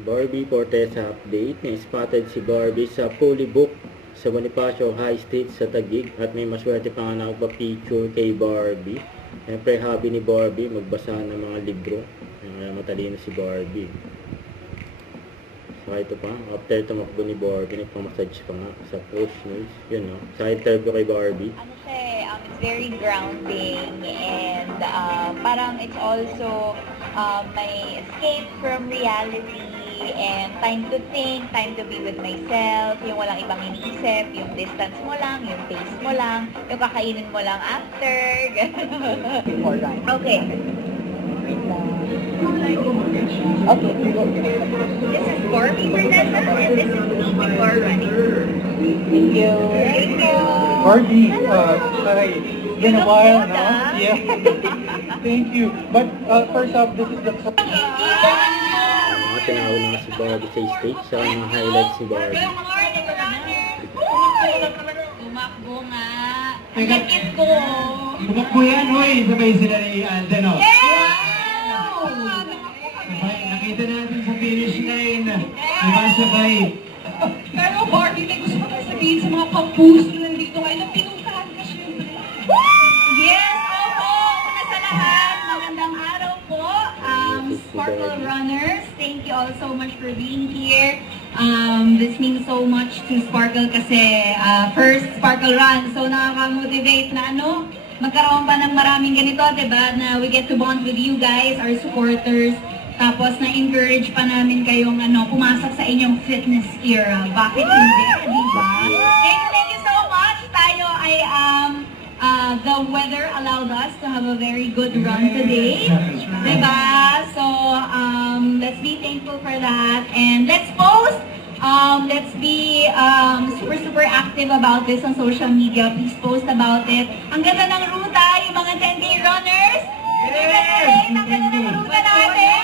Barbie Fortesa update. Na-spotted si Barbie sa fully book sa Bonifacio High Street sa Taguig at may maswerte pa nga nakapapicture kay Barbie. Siyempre hobby ni Barbie magbasa ng mga libro. Kaya matalino si Barbie. Saka ito pa, after tumakbo ni Barbie, nagpamassage pa nga sa push news. Yun no, sa interview kay Barbie. Ano siya it's very grounding and parang it's also my escape from reality and time to think, time to be with myself, yung walang ibang iniisip, yung distance mo lang, yung pace mo lang, yung kakainin mo lang after, okay. Okay. This is Barbie Fortesa and this is me before running. Thank you. Thank you. Barbie, hi. It's been a while now. Yeah. Thank you. But first off, this is the Tinawag na si Barbie sa stage sa mga highlights ni Barbie. Tumakbo nga. Ang sakit ko. Tumakbo yan, hoy. Sabay sila ni Alden, no? Nakita natin sa finish line. Diba sabay? Pero Barbie, may gusto ko na sabihin sa mga kapuso na nandito ngayon na pinuntahan ka syempre. Yes, opo. Una sa lahat, magandang araw po. Sparkle Runners, thank you all so much for being here. This means so much to Sparkle kasi first Sparkle Run. So nakaka-motivate na magkaroon pa ng maraming ganito, diba? Na we get to bond with you guys, our supporters. Tapos na-encourage pa namin kayong pumasok sa inyong fitness era. Bakit hindi, diba? Thank you so much. Tayo ay the weather allowed us to have a very good run today. Diba? So, let's be thankful for that. And let's post. Let's be super active about this on social media. Please post about it. Ang ganda ng ruta, yung mga 10K runners. Ang ganda ng ruta natin.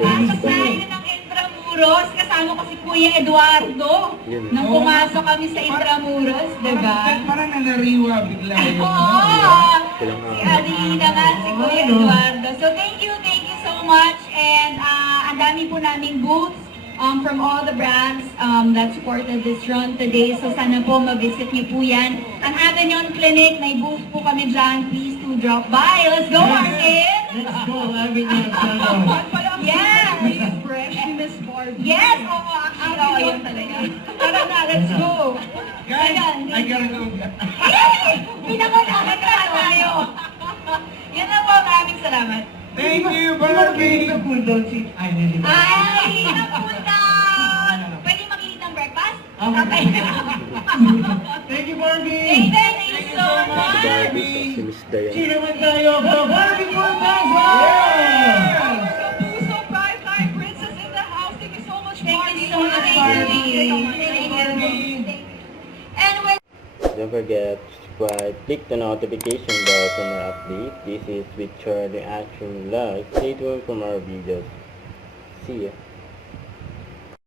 Pasok tayo ng Intramuros. Kasama ko si Kuya Eduardo. Nang pumasok kami sa Intramuros, diba? Parang nanariwa bigla. Oo! Si Adelina nga, si Kuya Eduardo. So thank you so much. And ang dami po naming booths from all the brands that supported this run today. So sana po ma-visit niyo po yan. Ang Avignon Clinic, may booth po kami dyan. Please do drop by. Let's go, Martin! Let's go, Avignon. Yeah! Fresh in this Barbie. Yes! Oo, actually, oo, yun talaga. Tara na, let's go! Guys, I gotta go. Pinakulangan na tayo! Yan na po, maraming salamat. Thank you, Barbie! Ay, napunta! Pwede mag-eat ng breakfast? Okay. Thank you, Barbie! Thank you so Si much! Barbie, si Miss Diane. Sino man tayo sa Barbie Fortesa! So Pride Time Princess in the house. Thank you so much, Thank Barbie. you so much, Barbie. Thank you, Barbie. And we're Don't forget to subscribe, click the notification bell for more updates. This is with Charlie Action Live. Stay tuned for more videos. See ya.